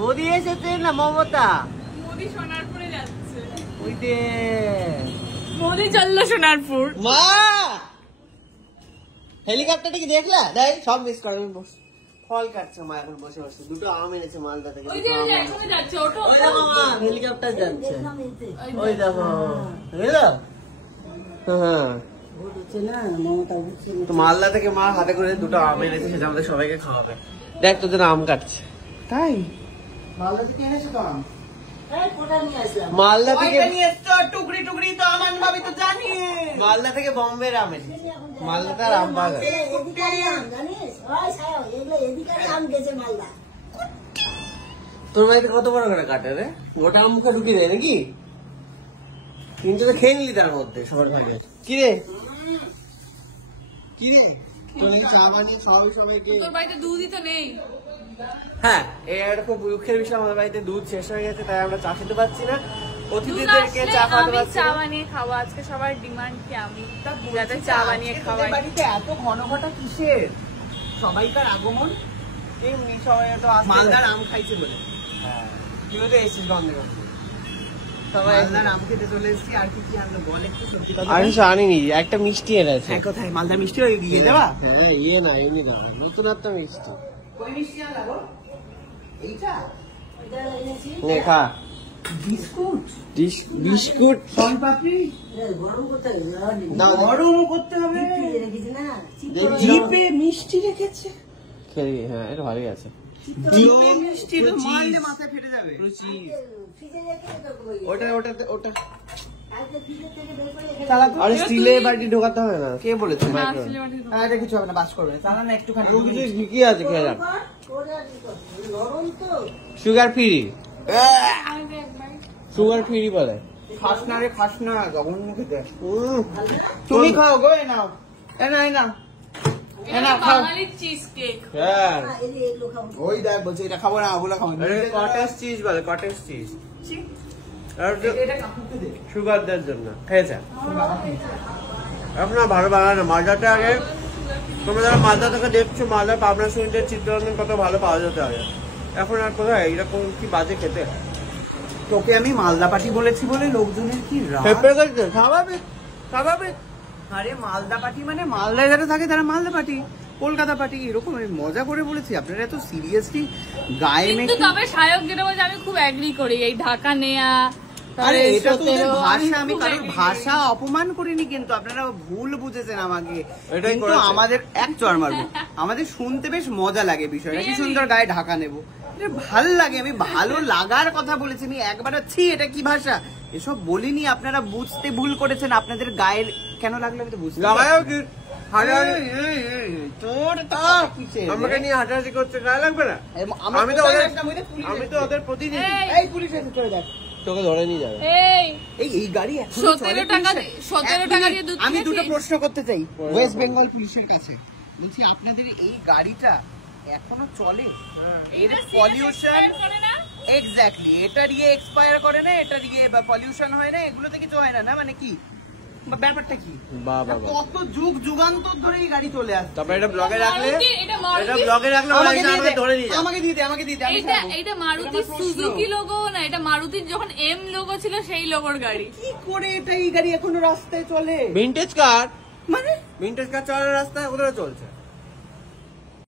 মোদি এসেছে না মমতা? মোদি সোনারপুরে যাচ্ছে। ওই দে মোদি চললো সোনারপুর। মা হেলিকপ্টারটা কি দেখলা? দেখ সব মিস করে বস ফল কাটছে মা এখন বসে বসে। দুটো আম এনেছে মালদা থেকে। ওই যে এখনো যাচ্ছে ওটা। ওই দেখো মা হেলিকপ্টার যাচ্ছে। ওই দেখো বুঝলো? হ্যাঁ তো মালদা থেকে মা হাতে করে দুটো আম এনেছে, সেটা আমাদের সবাইকে খাওয়াবে। দেখ তোদের আম কাটছে। তাই মালদা থেকে এনেছো তো আম? মালদা থেকে টুকরি টুকরি তো আমার ভাবি তো জানি। মালদা থেকে বম্বের আম এনেছে। মালদা তার আম বাগান। তোর বাড়িতে কত বড় করে কাটে রে? গোটা আম মুখে ঢুকিয়ে দেয় নাকি? কিন্তু তো খেয়ে নিলি তার মধ্যে সবার ভাগে। কিরে কিরে তোর চা বানিয়ে সবাই সবাইকে। তোর বাড়িতে দুধই তো নেই। হ্যাঁ এটা খুব দুঃখের বিষয়, আমাদের বাড়িতে দুধ শেষ হয়ে গেছে, তাই আমরা চা খেতে পারছি না, অতিথিদেরকে চা খাওয়াতে পারছি না। চা বানিয়ে খাওয়া আজকে সবার ডিমান্ড কি আমি যাতে চা বানিয়ে খাওয়াই। বাড়িতে এত ঘন ঘটা কিসের? সবাইকার আগমন এমনি সবাই তো মালদার আম খাইছে বলে। হ্যাঁ তুই তো এসেছিস গন্ধে গন্ধে সবাই মালদার আম খেতে চলে এসেছি। আর কি কি আনলো বল একটু? সত্যি আর কিছু আনিনি, একটা মিষ্টি এনেছে। কোথায় মালদা মিষ্টি দিয়ে দেবা? হ্যাঁ ইয়ে না এমনি দাও, নতুন একটা মিষ্টি। কোন মিষ্টি আনলো? এইটা নে খা। বিস্কুট বিস্কুট সোনপাপড়ি গরম করতে হবে। জিপে মিষ্টি রেখেছে খেয়ে। হ্যাঁ এটা ভালোই আছে। জিপে মিষ্টি তো মারলে মাথায় ফেটে যাবে। ওটা ওটা ওটা আরে স্টিলের বাটি ঢোকাতে হবে না। কে বলেছে? এটা কিছু হবে না, বাস করবে। চালা না একটুখানি কি আছে খেয়ে যান। সুগার ফ্রি, সুগার ফ্রি বলে। খাস না রে খাস না, জঘন্য খেতে। তুমি খাও গো, এ নাও এ না এ না এ না খাও। বাঙালির চিজ কেক। হ্যাঁ ওই দেখ বলছে এটা খাবো না, ওগুলো খাবো না। কটেজ চিজ বলে, কটেজ চিজ। সুগার দেওয়ার জন্য খেয়েছে। আপনার ভালো বানায় না মালদাটা। আগে তোমরা যারা মালদা থেকে দেখছো, মালদা পাবনা সুইটের চিত্তরঞ্জন কত ভালো পাওয়া যেত আগে। এখন আর কোথায় এরকম কি বাজে খেতে। তোকে আমি মালদা পাটি বলেছি বলে লোকজনের কি স্বাভাবিক স্বাভাবিক। আরে মালদা পাটি মানে মালদায় যারা থাকে তারা মালদা পাটি, কলকাতা পাটি এরকম মজা করে বলেছি। আপনারা এত সিরিয়াসলি গায়ে মেখে। তবে সায়ক যেটা বলছে আমি খুব এগ্রি করি, এই ঢাকা নেয়া। আরে এটা তো ভাষা, আমি কারোর ভাষা অপমান করিনি, কিন্তু আপনারা ভুল বুঝেছেন আমাকে। কিন্তু আমাদের এক চড় মারবো, আমাদের শুনতে বেশ মজা লাগে বিষয়টা। কি সুন্দর গায়ে ঢাকা নেবো, ভাল লাগে। আমি ভালো লাগার কথা বলেছি, আমি একবার ছি এটা কি ভাষা এসব বলিনি। আপনারা বুঝতে ভুল করেছেন। আপনাদের গায়ের কেন লাগলো আমি তো বুঝতে আমাকে নিয়ে হাঁটাহাঁটি করছে, গায়ে লাগবে না? আমি তো ওদের প্রতিনিধি। এই পুলিশ এসে চলে যাক, তোকে ধরে নিয়ে যাবে। এই গাড়ি 17 টাকা দিয়ে দুধ। আমি দুটো প্রশ্ন করতে চাই ওয়েস্ট বেঙ্গল পুলিশের কাছে। বলছি আপনাদের এই গাড়িটা এখনো চলে? এর পলিউশন এক্স্যাক্টলি, এটার ইয়ে এক্সপায়ার করে না, এটার ইয়ে বা পলিউশন হয় না, এগুলোতে কিছু হয় না? না মানে কি ব্যাপারটা কি? কত যুগ যুগান্তর ধরে এই গাড়ি চলে আসছে। তারপর এটা ব্লগে রাখলে, এটা ব্লগে রাখলে আমাকে দিয়ে দে, আমাকে দিয়ে দে। এটা মারুতি সুজুকি লোগো না, এটা মারুতির যখন এম লোগো ছিল সেই লোগোর গাড়ি। কি করে এটা এই গাড়ি এখনো রাস্তায় চলে? ভিনটেজ কার মানে ভিনটেজ কার চলার রাস্তায় ওদের চলছে।